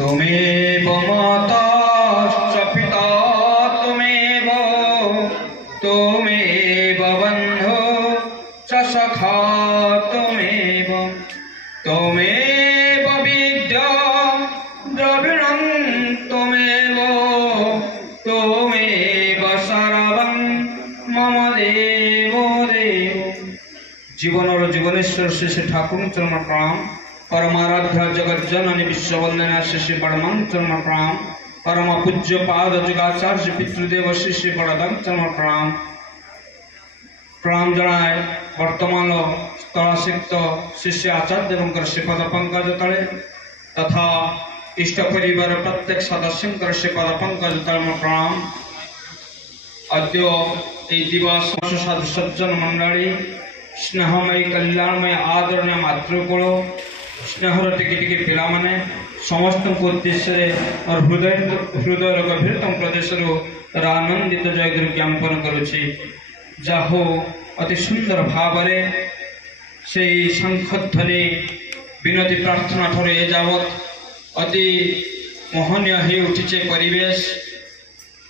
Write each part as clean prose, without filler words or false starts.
त्वमेव माताश्च पिता त्वमेव बन्धो च सखा त्वमेव विद्या द्रविणं त्वमेव सर्वं मम देव जीवन और जीवनेश्वर श्री श्री ठाकुर चरण प्रणाम। परमाराध्या जगत जननी विश्ववंदना श्री श्री बड़मन चरण प्रणाम। परम पूज्य पाद जुगाचार्य पितृदेव श्री श्री बड़दम चरण प्रणाम। प्रणाम जनाए वर्तमान स्थलासिक्त शिष्य आचार्य श्रीपद पंकज तले तथा इष्ट परिवार प्रत्येक सदस्य श्रीपद पंकज तले प्रणाम। अद्य दिवस साधु सज्जन मंडली स्नेहमयी कल्याणमय आदरणीय मातृकूल स्नेहर टिके टिके पिला माने समस्त उद्देश्य और हृदय गभीरतम प्रदेश आनंदित जयगुरु ज्ञापन करुछि। जाहो अति सुंदर भाव से शंखध्वनि विनती प्रार्थना ठारे एजावत अति मोहनीय हो उठिचे परिवेश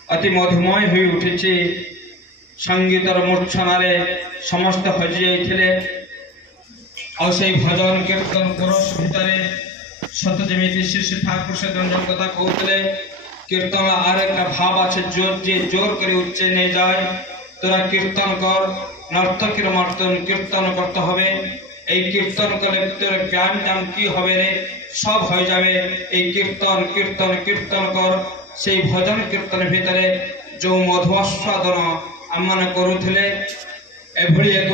अति मधुमय हो उठिचे। संगीतर मूर्छनारे समस्त हजि जाइथिले और से भजन कीर्तन कोरस भितर सत जमी श्री श्री ठाकुर से जन कथा कहते कीर्तन आर एक भाव আছে जोर करे उच्चे नहीं जाए तोरा कीर्तन कर नर्तकीर मर्तन कीर्तन करते হবে। এই कीर्तन करले ভিতরে জ্ঞান জান কি হবে রে सब हो जाए। এই कीर्तन कीर्तन कीर्तन कर से भजन कीर्तन भितर जो मधुआस्वादन आम मैंने करूले एभली एक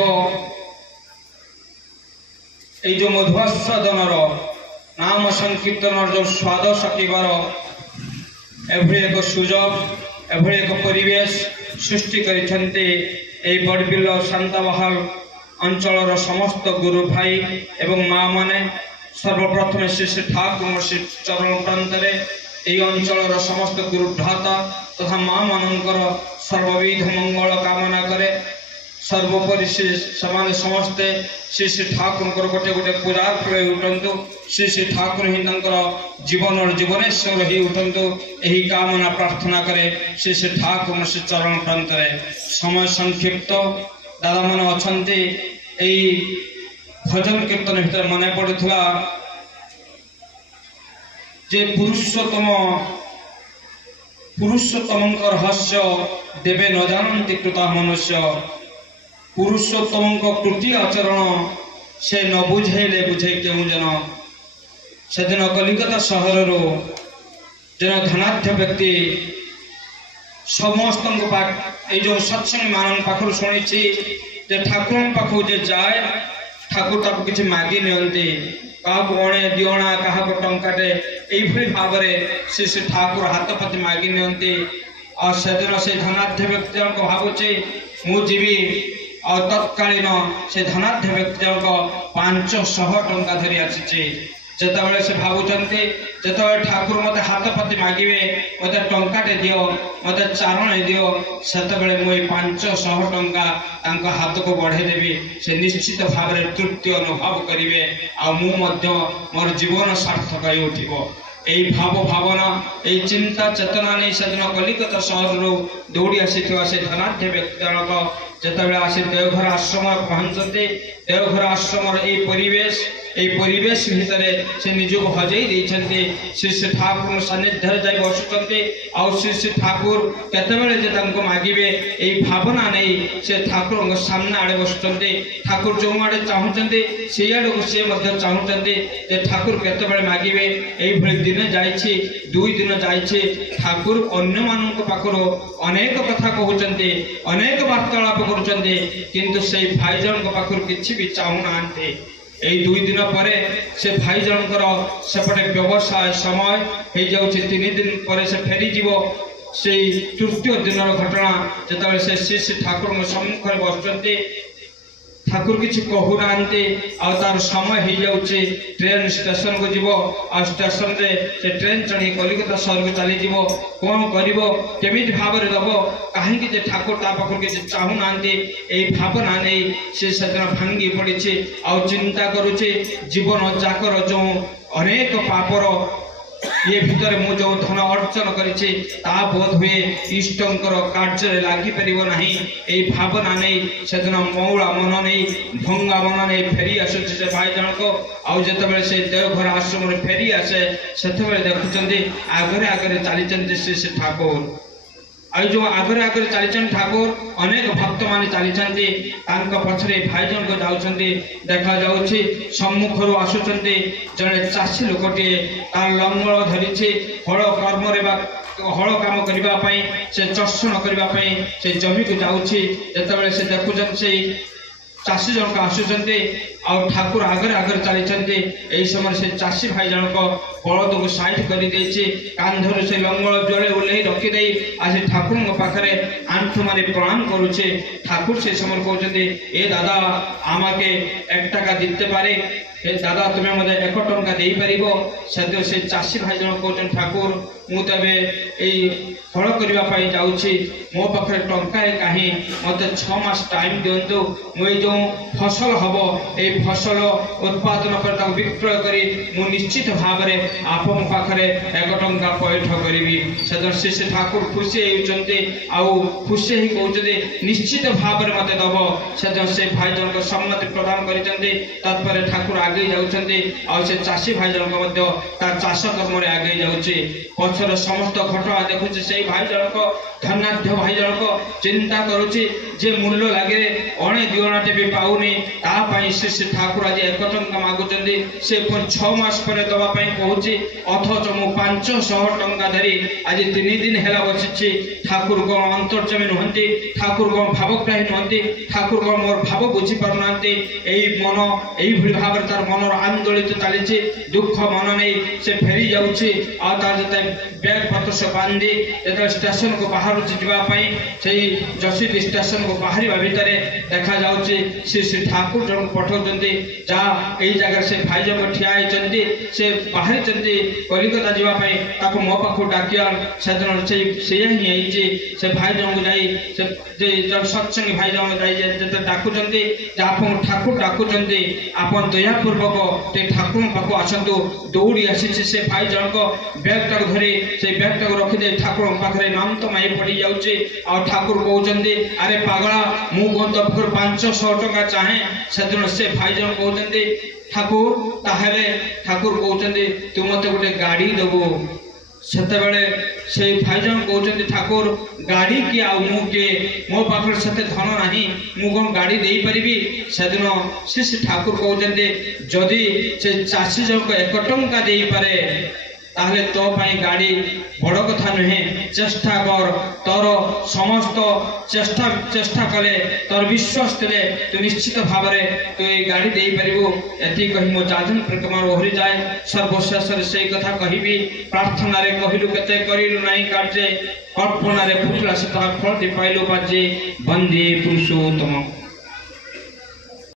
जो मधुआस्वादन नाम संकीर्तन जो स्वाद सकिबार एभली एक सुजोग एभली एक परिवेश सृष्टि करिसेंते एई बड़बिल शांताबहाल अंचल समस्त गुरु भाई एवं माँ माने सर्वप्रथम श्री श्री ठाकुर श्री चरण प्रांतरे এই অঞ্চলর সমস্ত গুরুভ্রাতা তথা মা মানଙ୍କର সর্ববিধ মঙ্গল কামনা করে সর্বোপরি ସେମାନେ ସମସ୍ତେ ଶ୍ରୀ ଶ୍ରୀ ଠାକୁରଙ୍କର ଗୋଟେ ଗୋଟେ ପୂଜା ଫଳ ଉଠନ୍ତୁ। ଶ୍ରୀ ଶ୍ରୀ ଠାକୁର ହିଁ ତାଙ୍କର ଜୀବନର ଜୀବନେଶ୍ୱର ହିଁ ଉଠନ୍ତୁ ଏହି କାମନା ପ୍ରାର୍ଥନା କରେ ଶ୍ରୀ ଶ୍ରୀ ଠାକୁର ଶ୍ରୀ ଚରଣ ପ୍ରାନ୍ତରେ। ସମୟ ସଂକ୍ଷିପ୍ତ ଦାଦାମାନେ ଅଛନ୍ତି ଏହି ଭଜନ କୀର୍ତ୍ତନ ଭିତରେ ମନେ ପଡୁଥିଲା जे पुरुषोत्तम रहस्य देवे न जानती कृता मनुष्य पुरुषोत्तम कृति आचरण से न बुझेले बुझे क्यों जन से दिन कलिकता सहर जन धनाढ़ व्यक्ति समस्त जो सत्संग मान पाखु शुणी ठाकुर पाखु जे जाए ठाकुर ताको किसी मागी नियंती क्या अणे दिअणा क्या टंकाटे यही भाव में श्री श्री ठाकुर हाथ पाति मागी नियंती और सेदिन से धनाढ़ व्यक्ति जनक भावुची मुझी और तत्कालीन से धनाढ़ व्यक्ति जनक 500 टंका धरी आसी जितेबाला से भावुंटे जिते ठाकुर मत हाथ पाति मागे मत टंकाटे दियो मत चारण दियो से मुझे 500 टंका हाथ को बढ़ेदेवी से निश्चित भाव में तृप्ति अनुभव करेंगे मोर जीवन सार्थक उठिब। यही भाव भावना यही चिंता चेतना नहीं सेदिन कलिकता सहर दौड़ी आसी से धनाढ़ व्यक्ति जनक जितेबाला आसी देवघर आश्रम पहुँचते देवघर आश्रम परिवेश परिवेश भितर से निजक हजई देते श्री श्री ठाकुर सानिध्य जाई बसुंटे आउ श्री श्री ठाकुर केतबेले मागे यही भावना नहीं से ठाकुर सामने आड़े बसुंटे ठाकुर जो आड़े चाहते से आड़ को सी चाहते ठाकुर केतबेले मागे यही दिन जाइए 2 दिन जाइए ठाकुर अन्य मान पाखर अनेक कथा कहते अनेक वार्तालाप करुँचे किंतु से भाई जन पाखर किसी भी चाहूना यही 2 दिन पर से भाई जनकर सेपटे व्यवसाय समय हो जाऊँ 3 दिन पर से फेरीज से तृतीय दिन घटना जिते से श्री श्री ठाकुर सम्मुख में बसुँच ठाकुर किसी कहूना तार समय हो जाऊँगी ट्रेन स्टेशन को जीव आ स्टेशन रे से ट्रेन चढ़ी कलिकता सहर को चली कौन करमी भाव में दब कहीं ठाकुर पाखर किसी चाहूना यही भावना नहीं से दिन भांगी पड़ी आ चिंता करुचे जीवन जाकर जो अनेक पापर ये भितर मु जो धन अर्जन करिछि ता बोध हुए इष्टंकर कार्य लागि परिबो नाही ए भावना नहीं सेदिन मौला मन नहीं भंगा मन नहीं फेरी आसुछि से भाई जनक आउ जेतबेले से देवघर आश्रम रे फेरी आसे सेतबेले देखुचंदी आगरे आगरे चाली चंदी से ठाकुर आई जो आगरे आगरे चालीचन ठाकुर अनेक भक्त माने चालीचंदी तांका पछरे भाई जन को जाउछंदी देखा जाउछि सम्मुखरु आसुचंदी जने चासी लोकटे तार लंगळ धरिछि हळ कर्म रे बा हल काम करने से चर्षण करने से जमी को जाऊँगी जिते से देखुं से चाषी जनक आसुच्च ठाकुर आगरे आगरे चली यही समय से चाषी भाई जनक बलद को साइड कर कांधर से लंगल जड़े ओल्ल रखीदे आज ठाकुर पाखे आंठु मारे प्रणाम करुचे ठाकुर से समय कहते ए दादा आमाके 1 टाका दीते पारे दादा तुम्हें मत 1 टंका दे पार से चाषी भाई जन कहते ठाकुर मुझे हल करने जाऊँगी मो पाखे टंका कहीं मत 6 मास टाइम दिंतु मुझे जो फसल हम ये फसल उत्पादन कर विक्रय करी मु निश्चित भाव में आप पाखे 1 टंका पैठ करी से ठाकुर खुशी होती खुशी ही कहते निश्चित भाव में मत दब से भाई जन सम्मति प्रदान कर ठाकुर आगे जाऊँगी से चाषी भाई जनक चाष कर्म आगे जाऊँगी पचर समस्त घटना देखुचे से भाई जनक धनाढ़ भाई जनक चिंता करुच्ची जे मूल्य लगे अणे दिगणाटे भी पाऊनी तापाई से ठाकुर आज 1 टंका मागुंट से 6 मास पर दवाई कहूँ अथच मु 500 टंका धरी आज 3 दिन है बसी ठाकुर कौन अंतर्जमी नुहति ठाकुर कौन भावग्राही नुहति ठाकुर कौन मोर भाव बुझीपारना मन यही भाव तार मनर आंदोलित चली दुख मन नहीं से फेरी जाऊँगी बैग पत्र से बांधी जो स्टेशन को बाहर जावाई जसीद स्टेशन को बाहर भितर देखा जाऊँगी श्री ठाकुर जन पठाऊँ जहाँ यही जगह से भाई जन ठिया होती से बाहरी कलिकता जावाई मो पाख डाकिया से ही से भाई जन को जाई सत्संगी भाई जन जाते डाकुंट आप ठाकुर डाकुंट आप दयापूर्वक ठाकुर पाख आसतु दौड़ी आसी से भाई जनक बैग टाक धरी से बैग टाक रखीदे ठाकुर पाखे नाम तो माई पड़ी जाऊँगी ठाकुर कहते अरे पागला मु कौन तो 500 टंका चाहे से भाई जन कहते ठाकुर ताहले ठाकुर कहते तू मत गोटे गाड़ी दबु से भाई जन कहते ठाकुर गाड़ी किए आउ किए मो पाखे से धन ना मु कौन गाड़ी दे पारि से दिन से ठाकुर कहते जदि से चाषी जनक 1 टंका दे पारे ताहले तो पाई गाड़ी बड़ कथा नुहे चेष्टा कर तोर समस्त चेष्टा कले तोर विश्वास थे तू निश्चित भाव में तू ये गाड़ी दे पारू एति कही मो जाजन परिक्रमा ओहरी जाए सर्वशेष से कथा कहबी प्रार्थना रे कहलु केते करिलु नाही कार्य कल्पना रे फुटला से फल पाइलु बाजे वंदे पुरुषोत्तम।